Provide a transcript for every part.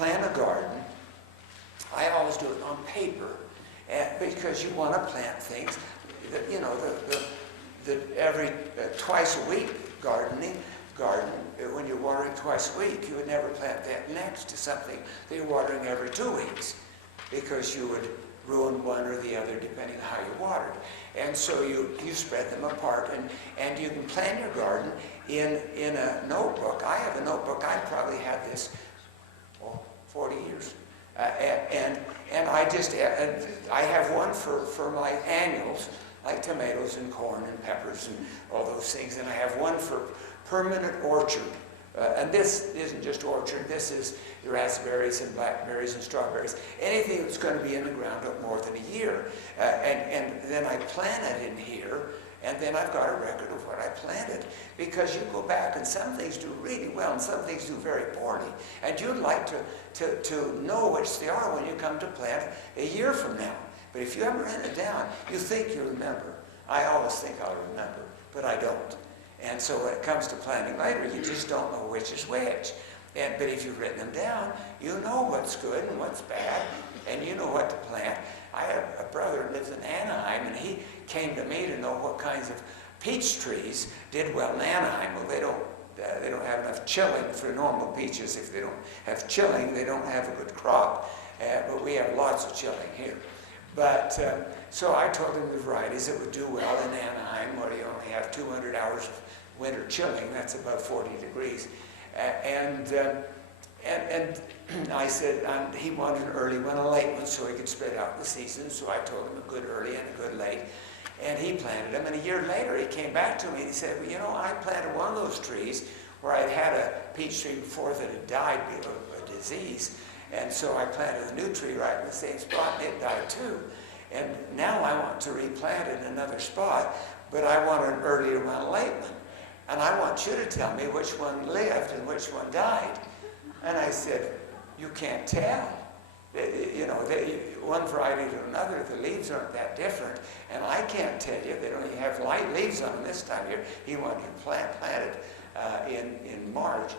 plant a garden, I always do it on paper, because you want to plant things that, you know, every twice a week garden, when you're watering twice a week, you would never plant that next to something that you're watering every 2 weeks, because you would ruin one or the other depending on how you watered. And so you spread them apart, and you can plan your garden in a notebook. I have a notebook. I probably had this 40 years. And I have one for my annuals, like tomatoes and corn and peppers and all those things. And I have one for permanent orchard. And this isn't just orchard. This is raspberries and blackberries and strawberries. Anything that's going to be in the ground up more than a year. And then I plant it in here. And then I've got a record of what I planted. Because you go back and some things do really well and some things do very poorly. And you'd like to know which they are when you come to plant a year from now. But if you haven't written it down, you think you remember. I always think I'll remember, but I don't. And so when it comes to planting later, you just don't know which is which. But if you've written them down, you know what's good and what's bad, and you know what to plant. I have a brother who lives in Anaheim, and he came to me to know what kinds of peach trees did well in Anaheim. Well, they don't have enough chilling for normal peaches. If they don't have chilling, they don't have a good crop. But we have lots of chilling here. But so I told him the varieties that would do well in Anaheim, where you only have 200 hours of winter chilling. That's above 40 degrees. And I said he wanted an early one, a late one, so he could spread out the season. So I told him a good early and a good late. And he planted them. And a year later, he came back to me and he said, well, you know, I planted one of those trees where I'd had a peach tree before that had died of a disease. And so I planted a new tree right in the same spot, and it died too. And now I want to replant it in another spot, but I want an earlier one, a late one. And I want you to tell me which one lived and which one died. And I said, you can't tell. You know, one variety to another, the leaves aren't that different. And I can't tell you, they don't even have light leaves on them this time of year. He wanted to plant it in March.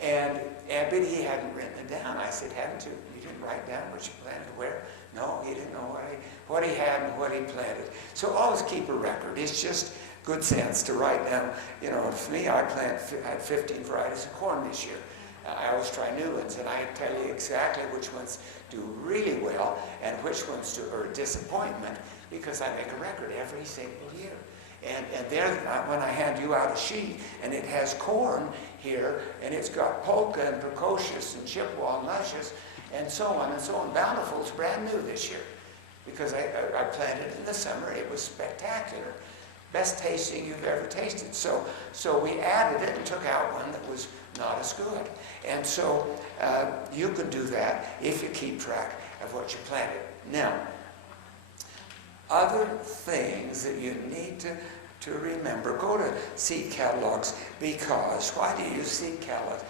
But he hadn't written it down. I said, haven't you? You didn't write down what you planted where? No, he didn't know what he had and what he planted. So always keep a record. It's just good sense to write down. You know, for me, I had 15 varieties of corn this year. I always try new ones, and I tell you exactly which ones do really well and which ones are a disappointment, because I make a record every single year. And there, when I hand you out a sheet, and it has corn here, and it's got polka and precocious and chippewa and luscious, and so on and so on. Bountiful's brand new this year, because I planted it in the summer. It was spectacular. Best tasting you've ever tasted. So we added it and took out one that was not as good. And so you can do that if you keep track of what you planted. Now, other things that you need to remember, go to seed catalogs, because, why do you use seed catalogs?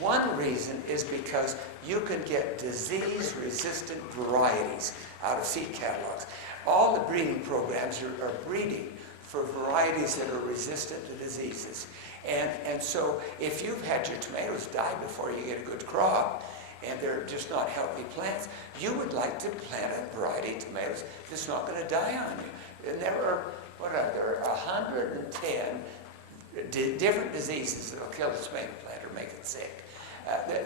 One reason is because you can get disease-resistant varieties out of seed catalogs. All the breeding programs are breeding for varieties that are resistant to diseases. And so if you've had your tomatoes die before you get a good crop, and they're just not healthy plants, you would like to plant a variety of tomatoes that's not going to die on you. And there are 110 different diseases that will kill the tomato plant or make it sick.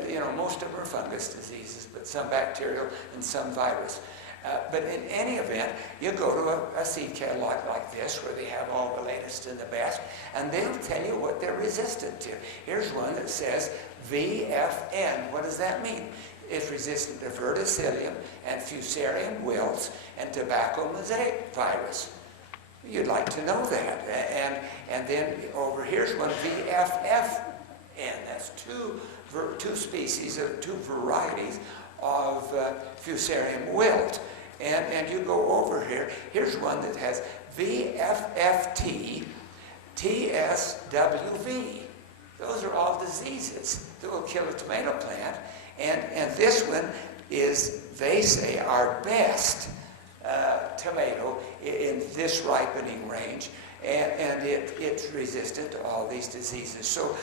You know, most of them are fungus diseases, but some bacterial and some virus. But in any event, you go to a seed catalog like this, where they have all the latest and the best, and they'll tell you what they're resistant to. Here's one that says VFN. What does that mean? It's resistant to verticillium and fusarium wilts and tobacco mosaic virus. You'd like to know that. And then over here's one, VFFN. That's two species, two varieties of fusarium wilt. And you go over here, here's one that has VFFT, TSWV. Those are all diseases that will kill a tomato plant. And this one is, they say, our best tomato in this ripening range. And it's resistant to all these diseases. So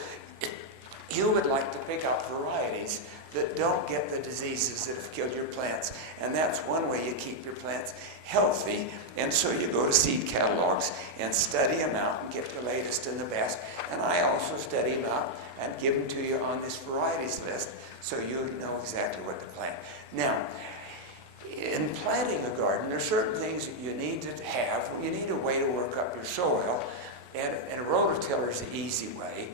you would like to pick out varieties that don't get the diseases that have killed your plants. And that's one way you keep your plants healthy. And so you go to seed catalogs and study them out and get the latest and the best. And I also study them out and give them to you on this varieties list so you know exactly what to plant. Now, in planting a garden, there are certain things that you need to have. You need a way to work up your soil, and a rototiller is the easy way.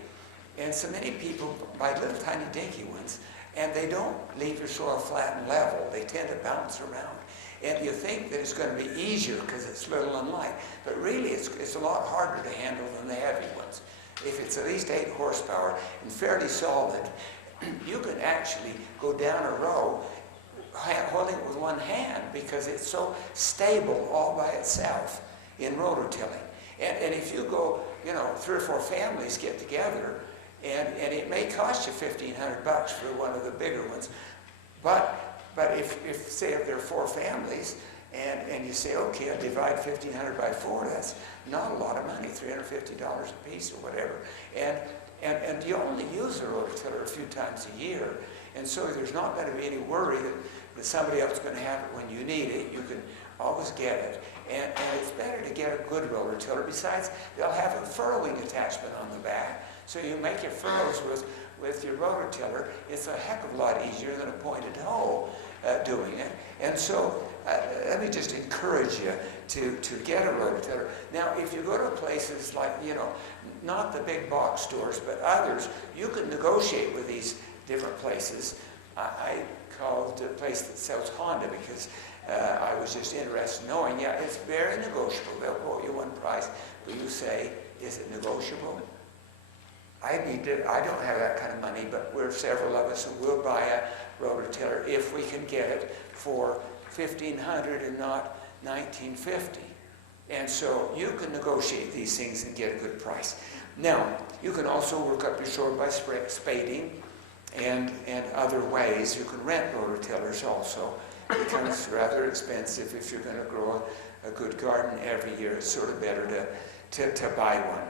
And so many people buy little tiny dinky ones, and they don't leave your soil flat and level. They tend to bounce around. And you think that it's going to be easier because it's little and light, but really it's a lot harder to handle than the heavy ones. If it's at least 8 horsepower and fairly solid, you can actually go down a row holding it with one hand because it's so stable all by itself in rototilling. And if you go, 3 or 4 families get together, and it may cost you $1,500 for one of the bigger ones, but if say if there are 4 families, and you say, okay, I divide $1,500 by 4, that's not a lot of money, $350 a piece or whatever. And you only use the rototiller a few times a year, and so there's not going to be any worry that somebody else is going to have it when you need it. You can always get it. And it's better to get a good rototiller. Besides, they'll have a furrowing attachment on the back, so you make your furrows with your rototiller. It's a heck of a lot easier than a pointed hoe doing it. And so let me just encourage you to get a rototiller. Now, if you go to places like, not the big box stores, but others, you can negotiate with these different places. I called the place that sells Honda because I was just interested in knowing, yeah, it's very negotiable. They'll quote you one price, but you say, is it negotiable? I don't have that kind of money, but we're several of us who will buy a rototiller if we can get it for $1,500 and not $1,950. And so you can negotiate these things and get a good price. Now, you can also work up your soil by spading and other ways. You can rent rototillers also. It becomes rather expensive if you're going to grow a good garden every year. It's sort of better to buy one.